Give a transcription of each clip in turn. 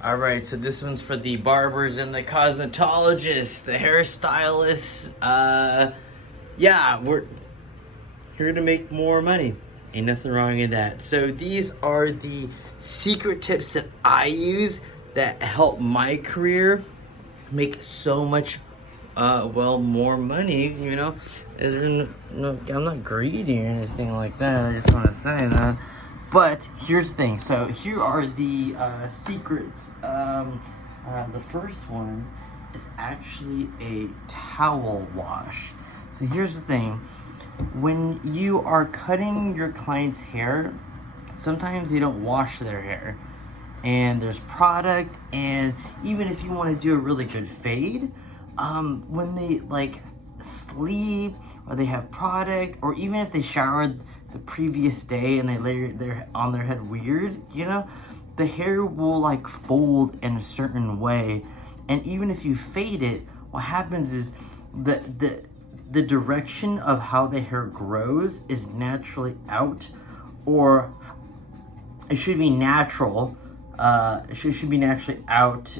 All right, so this one's for the barbers and the cosmetologists, the hairstylists. Yeah, we're here to make more money. Ain't nothing wrong in that. So these are the secret tips that I use that help my career make so much, more money, you know? I'm not greedy or anything like that. I just want to say that. But here's the thing. So here are the secrets. The first one is actually a towel wash. So here's the thing. When you are cutting your client's hair, sometimes they don't wash their hair. And there's product, and even if you want to do a really good fade, when they like sleep or they have product, or even if they showered the previous day and they lay on their head weird, you know, the hair will like fold in a certain way. And even if you fade it, what happens is the direction of how the hair grows is naturally out, or it should be natural. It should be naturally out.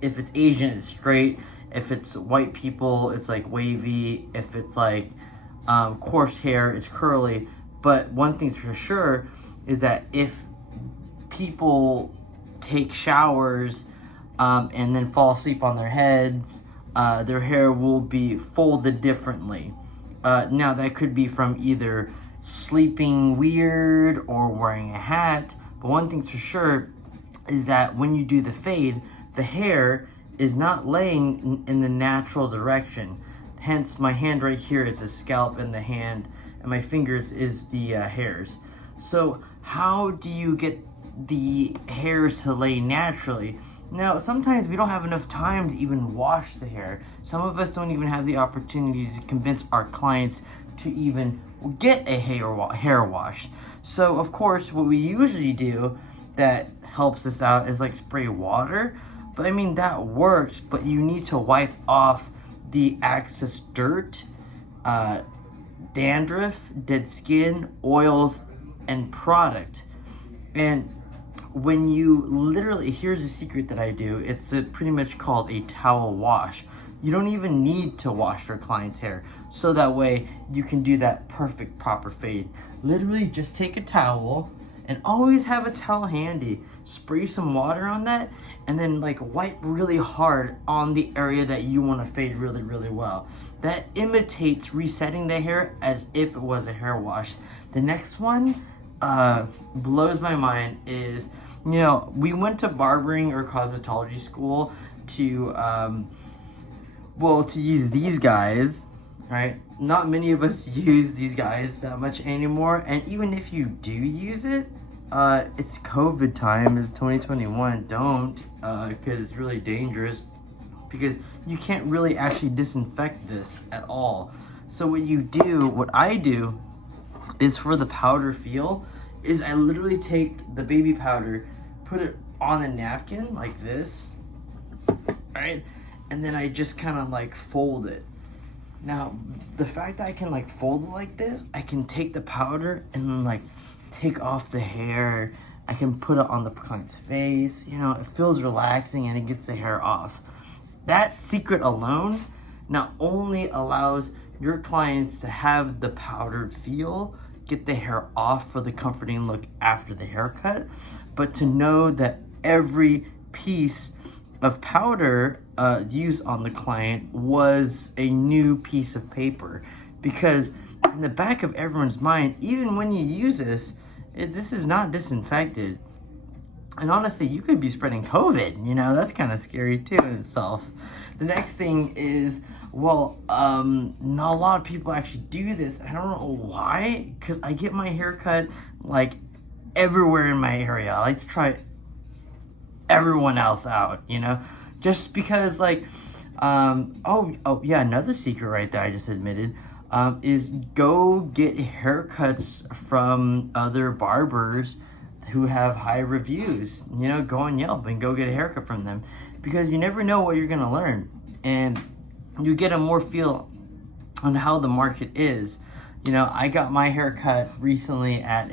If it's Asian, it's straight. If it's white people, it's like wavy. If it's like coarse hair, it's curly. But one thing's for sure is that if people take showers and then fall asleep on their heads, their hair will be folded differently. Now that could be from either sleeping weird or wearing a hat. But one thing's for sure is that when you do the fade, the hair is not laying in the natural direction. Hence, my hand right here is the scalp, and the hand and my fingers is the hairs. So how do you get the hairs to lay naturally? Now, sometimes we don't have enough time to even wash the hair. Some of us don't even have the opportunity to convince our clients to even get a hair wash. So, of course, what we usually do that helps us out is like spray water. But I mean, that works, but you need to wipe off the excess dirt, dandruff, dead skin, oils, and product. And when you literally, here's a secret that I do. It's pretty much called a towel wash. You don't even need to wash your client's hair. So that way you can do that perfect proper fade. Literally just take a towel, and always have a towel handy. Spray some water on that, and then like wipe really hard on the area that you want to fade really, really well. That imitates resetting the hair as if it was a hair wash. The next one blows my mind is, you know, we went to barbering or cosmetology school to use these guys, right? Not many of us use these guys that much anymore, and even if you do use it, it's COVID time, it's 2021, don't, because it's really dangerous, because you can't really actually disinfect this at all. So what I do is, for the powder feel, is I literally take the baby powder, put it on a napkin like this, right? And then I just kind of like fold it. Now, the fact that I can like fold it like this, I can take the powder and then like take off the hair. I can put it on the client's face. You know, it feels relaxing and it gets the hair off. That secret alone not only allows your clients to have the powdered feel, get the hair off for the comforting look after the haircut, but to know that every piece of powder used on the client was a new piece of paper. Because in the back of everyone's mind, even when you use this, this is not disinfected. And honestly, you could be spreading COVID, you know, that's kind of scary too in itself. The next thing is, not a lot of people actually do this. I don't know why, because I get my hair cut like everywhere in my area. I like to try everyone else out, you know, just because like, another secret right there I just admitted, is go get haircuts from other barbers who have high reviews. You know, go on Yelp and go get a haircut from them, because you never know what you're gonna learn, and you get a more feel on how the market is. You know, I got my hair cut recently at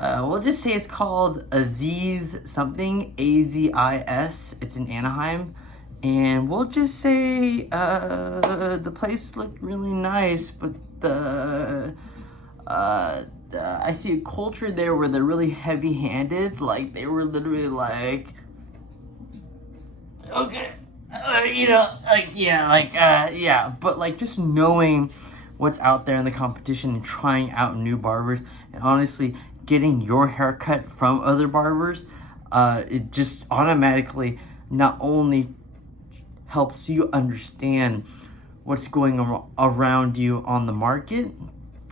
we'll just say it's called Aziz something, Azis. It's in Anaheim. And we'll just say the place looked really nice, but I see a culture there where they're really heavy-handed. Like, they were literally like, okay, yeah. But like, just knowing what's out there in the competition and trying out new barbers, and honestly getting your haircut from other barbers, it just automatically not only helps you understand what's going around you on the market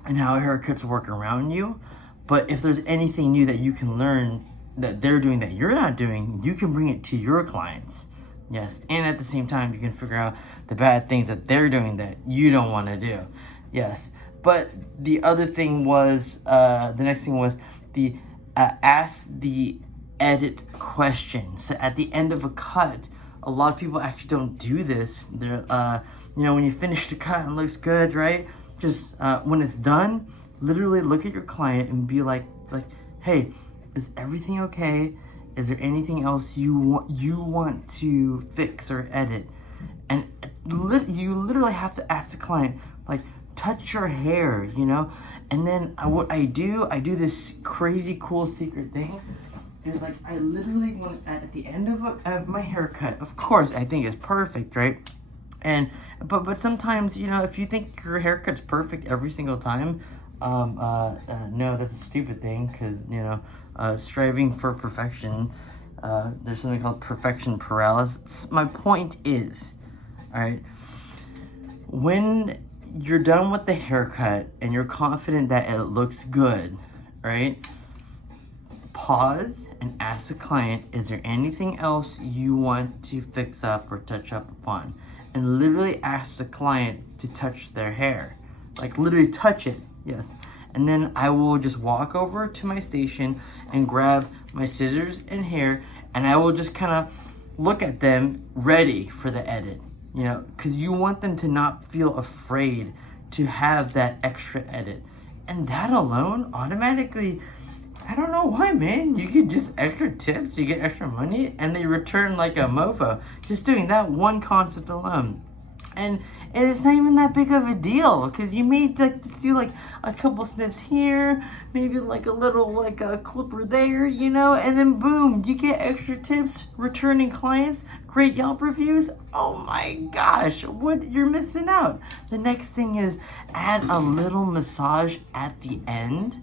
and how haircuts work around you, but if there's anything new that you can learn that they're doing that you're not doing, you can bring it to your clients. Yes, and at the same time, you can figure out the bad things that they're doing that you don't want to do. Yes, but the other thing was, the next thing was the ask the edit question. So at the end of a cut, a lot of people actually don't do this. They're, when you finish the cut and it looks good, right? Just when it's done, literally look at your client and be like, hey, is everything okay? Is there anything else you want to fix or edit? And you literally have to ask the client, like, touch your hair, And then what I do this crazy cool secret thing. Is like, I literally want at the end of my haircut, of course, I think it's perfect, right? And but sometimes, if you think your haircut's perfect every single time, no, that's a stupid thing, because striving for perfection, there's something called perfection paralysis. My point is, all right, when you're done with the haircut and you're confident that it looks good, right? Pause and ask the client, is there anything else you want to fix up or touch up upon? And literally ask the client to touch their hair. Like, literally touch it, yes. And then I will just walk over to my station and grab my scissors and hair, and I will just kind of look at them ready for the edit, because you want them to not feel afraid to have that extra edit. And that alone automatically, I don't know why, man. You get just extra tips, you get extra money, and they return like a mofo. Just doing that one concept alone. And it's not even that big of a deal, because you may just do like a couple snips here, maybe like a little like a clipper there, and then boom, you get extra tips, returning clients, great Yelp reviews. Oh my gosh, what you're missing out. The next thing is add a little massage at the end.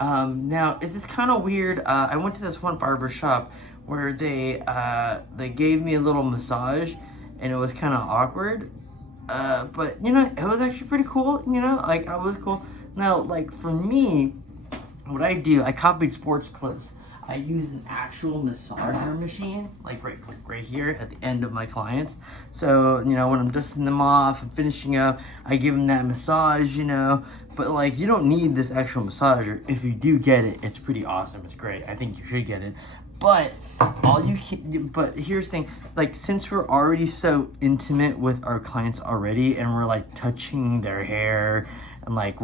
Now, this is kind of weird. I went to this one barber shop where they gave me a little massage, and it was kind of awkward. But it was actually pretty cool. Like, I was cool. Now, like, for me, what I do, I copied sports clips. I use an actual massager machine, like right here at the end of my clients. So, when I'm dusting them off and finishing up, I give them that massage, But like, you don't need this actual massager. If you do get it, it's pretty awesome. It's great. I think you should get it. But but here's the thing, like, since we're already so intimate with our clients already, and we're like touching their hair, and like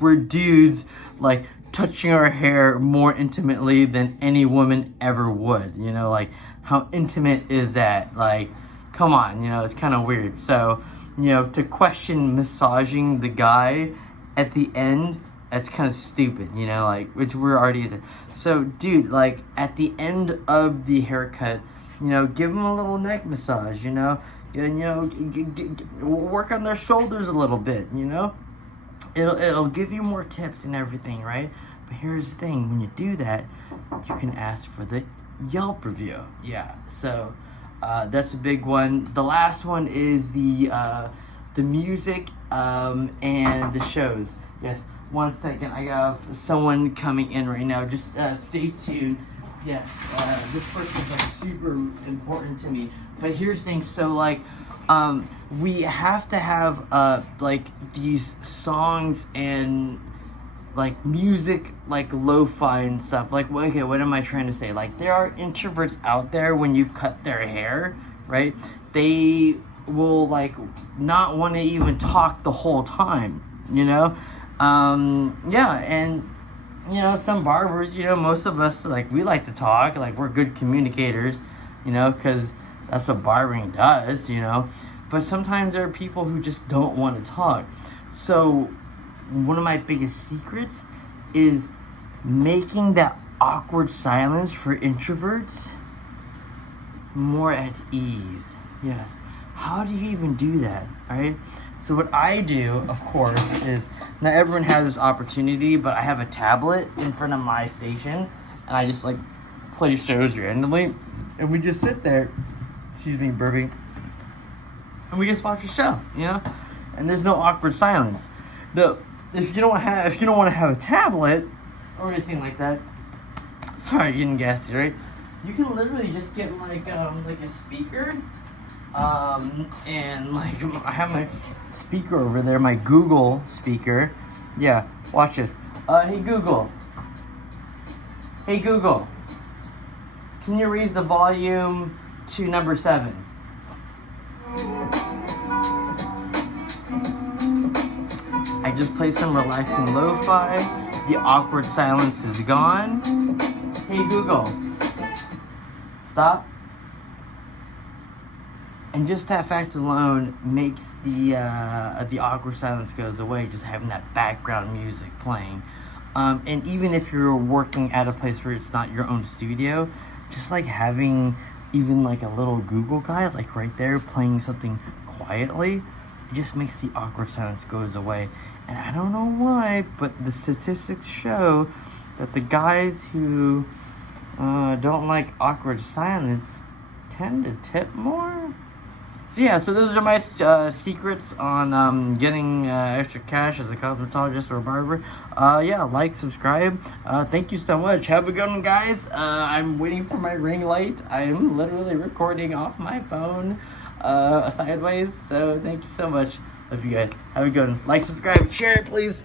we're dudes, like touching our hair more intimately than any woman ever would. Like, how intimate is that? Like, come on, it's kind of weird. So, to question massaging the guy at the end, that's kind of stupid, like, which we're already there. So, dude, like, at the end of the haircut, give them a little neck massage, and, work on their shoulders a little bit, It'll give you more tips and everything, right? But here's the thing, when you do that, you can ask for the Yelp review. Yeah, so that's a big one. The last one is the music and the shows. Yes, 1 second, I have someone coming in right now. Just stay tuned. Yes, this person is like super important to me. But here's the thing, so like, we have to have like these songs and like music, like lo-fi and stuff. Like, okay, what am I trying to say? Like, there are introverts out there, when you cut their hair, right? They will like not want to even talk the whole time, yeah, and some barbers, most of us, like, we like to talk, like, we're good communicators, because that's what barbering does, but sometimes there are people who just don't want to talk. So one of my biggest secrets is making that awkward silence for introverts more at ease. Yes. How do you even do that? All right. So what I do, of course, is not everyone has this opportunity, but I have a tablet in front of my station, and I just like play shows randomly, and we just sit there. Excuse me, burping. And we just watch a show, and there's no awkward silence. No, if you don't want to have a tablet or anything like that, sorry, getting gassy, right? You can literally just get like a speaker, and like I have my speaker over there, my Google speaker. Yeah, watch this. Hey Google. Hey Google. Can you raise the volume to number 7? I just play some relaxing lo-fi. The awkward silence is gone. Hey Google, stop. And just that fact alone makes the awkward silence goes away, just having that background music playing. And even if you're working at a place where it's not your own studio, just like having even like a little Google guy like right there playing something quietly, it just makes the awkward silence goes away. And I don't know why, but the statistics show that the guys who don't like awkward silence tend to tip more. So yeah, so those are my secrets on getting extra cash as a cosmetologist or a barber. Yeah, like, subscribe. Thank you so much. Have a good one, guys. I'm waiting for my ring light. I'm literally recording off my phone sideways. So thank you so much. Love you guys. Have a good one. Like, subscribe, share it, please.